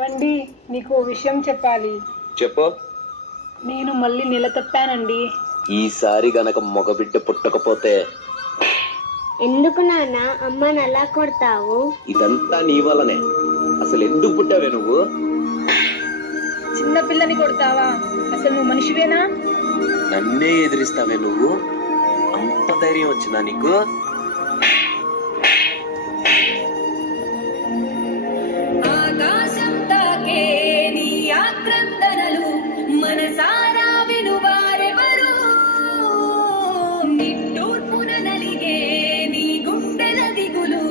వండి నీకు విషయం చెప్పాలి. చెప్పు. నేను మళ్ళీ నెల తప్పానండి. ఈసారి గనక మగబిడ్డ పుట్టకపోతే ఎందుకు నాన్న అమ్మని అలా కొడతావు? ఇదంతా నీ వల్లనే. అసలు ఎందుకు పుట్టావే నువ్వు? చిన్న పిల్లని కొడతావా? అసలు నువ్వు మనిషివేనా? నన్నే ఎదిరిస్తావే నువ్వు? అంత ధైర్యం వచ్చిందా నీకు? ఆకాశం తాకే నీ ఆక్రందనలు మనసారా వినువారెవరు? నిట్టూర్పున నలిగే నీ గుండెల దిగులు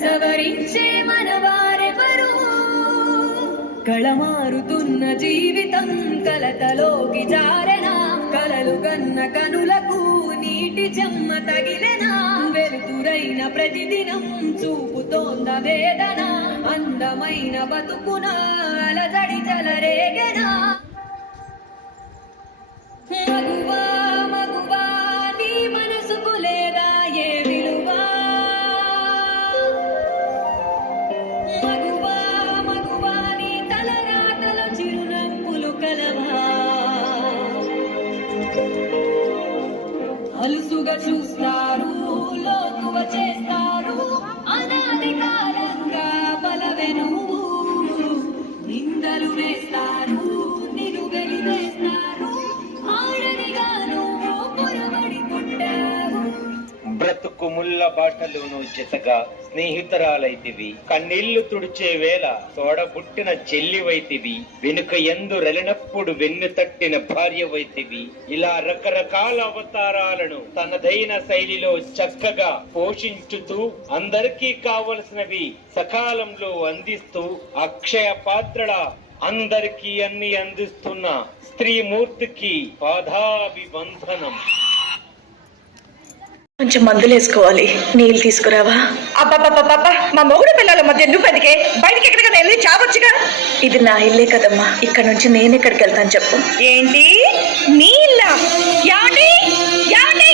సవరించే మనవారెవరు? కళమారుతున్న జీవితం కలతలోకి జారెనా? కలలు కన్న కనులకు నీటి చెమ్మ తగిలెనా? వెలుతురైన ప్రతిదినం చూపుతోంద వేదన. అందమైన బతుకున అలజడి చలరేగెనా? మగువా మగువా నీ మనసుకు లేదా ఏ విలువా? మగువా మగువా నీ తలరాతల చిరునవ్వులు కలవా? అలుసుగా చూస్తారు, లోకువ చేస్తారు, అనాది కాలంగా బలవెను నిందలు వేస్తారు, నిలువెలి వేస్తారు. ఆడనిగాను పొరబడి పుట్టావు. బ్రతుకు ముళ్ళ బాటలోను జతగా స్నేహితురాలైతివి. కన్నీళ్లు తుడిచే వేళ తోడబుట్టిన చెల్లివైతివి. వెనుక ఎందు రెలినప్పుడు వెన్ను తట్టిన భార్యవైతివి. ఇలా రకరకాల అవతారాలను తనదైన శైలిలో చక్కగా పోషించుతూ అందరికీ కావలసినవి సకాలంలో అందిస్తూ అక్షయ పాత్రల అందరికీ అన్ని అందిస్తున్న స్త్రీమూర్తికి పాదాభివందనం. కొంచెం మందులు వేసుకోవాలి. నీళ్ళు తీసుకురావా? అబ్బా మా మొగుడు పిల్లల మధ్య ఎందుకు బతికే? బయటికి ఎక్కడికైనా వెళ్ళి చావచ్చుగా. ఇది నా ఇల్లే కదమ్మా. ఇక్కడ నుంచి నేను ఎక్కడికి వెళ్తాను చెప్పు? ఏంటి నీ ఇల్లా? యాండి యాండి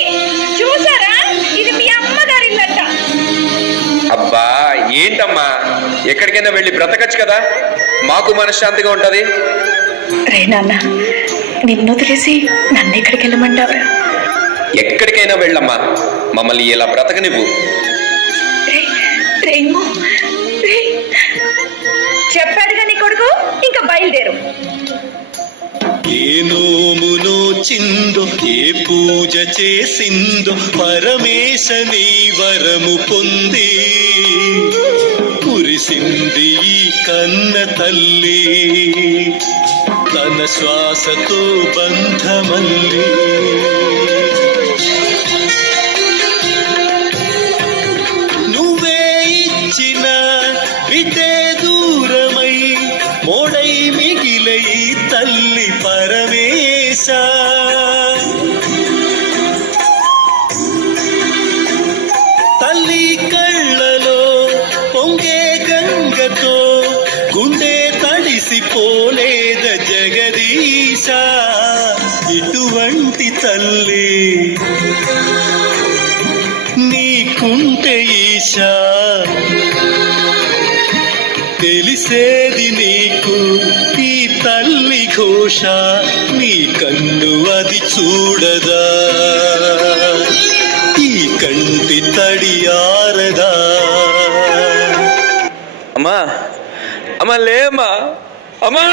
చూసారా? ఇది మీ అమ్మగారి ఇల్లంట. అబ్బా ఏంటమ్మా, ఎక్కడికైనా వెళ్ళి బ్రతకచ్చు కదా, మాకు మనశ్శాంతిగా ఉంటది. రే నాన్న, నిన్ను వదిలేసి నన్ను ఎక్కడికి వెళ్ళమంటావరా? ఎక్కడికైనా వెళ్ళమ్మా, మమ్మల్ని ఇలా బ్రతకనివ్వు. చెప్పాడుగా నీ కొడుకు, ఇంకా బయలుదేరు. ఏ నోమునో చిందో, ఏ పూజ చేసిందో, పరమేశని వరము పొంది కురిసింది ఈ కన్న తల్లి తన శ్వాసతో బంధమల్లి. నువ్వే ఇచ్చిన బిడ్డే దూరమై మోడై మిగిలై తల్లి పరమేశ. తల్లి కళ్ళలో పొంగే గంగతో గుండె తడిసిపోలేద జగదీశ. ఇటువంటి తల్లి నీకుంటే ఈశా, తెలిసేది నీకు ఈ తల్లి ఘోష. నీ కన్ను అది చూడదా, ఈ కంటి తడి ఆరదా? అమ్మా అమ్మా లేమ్మా, అమ్మా.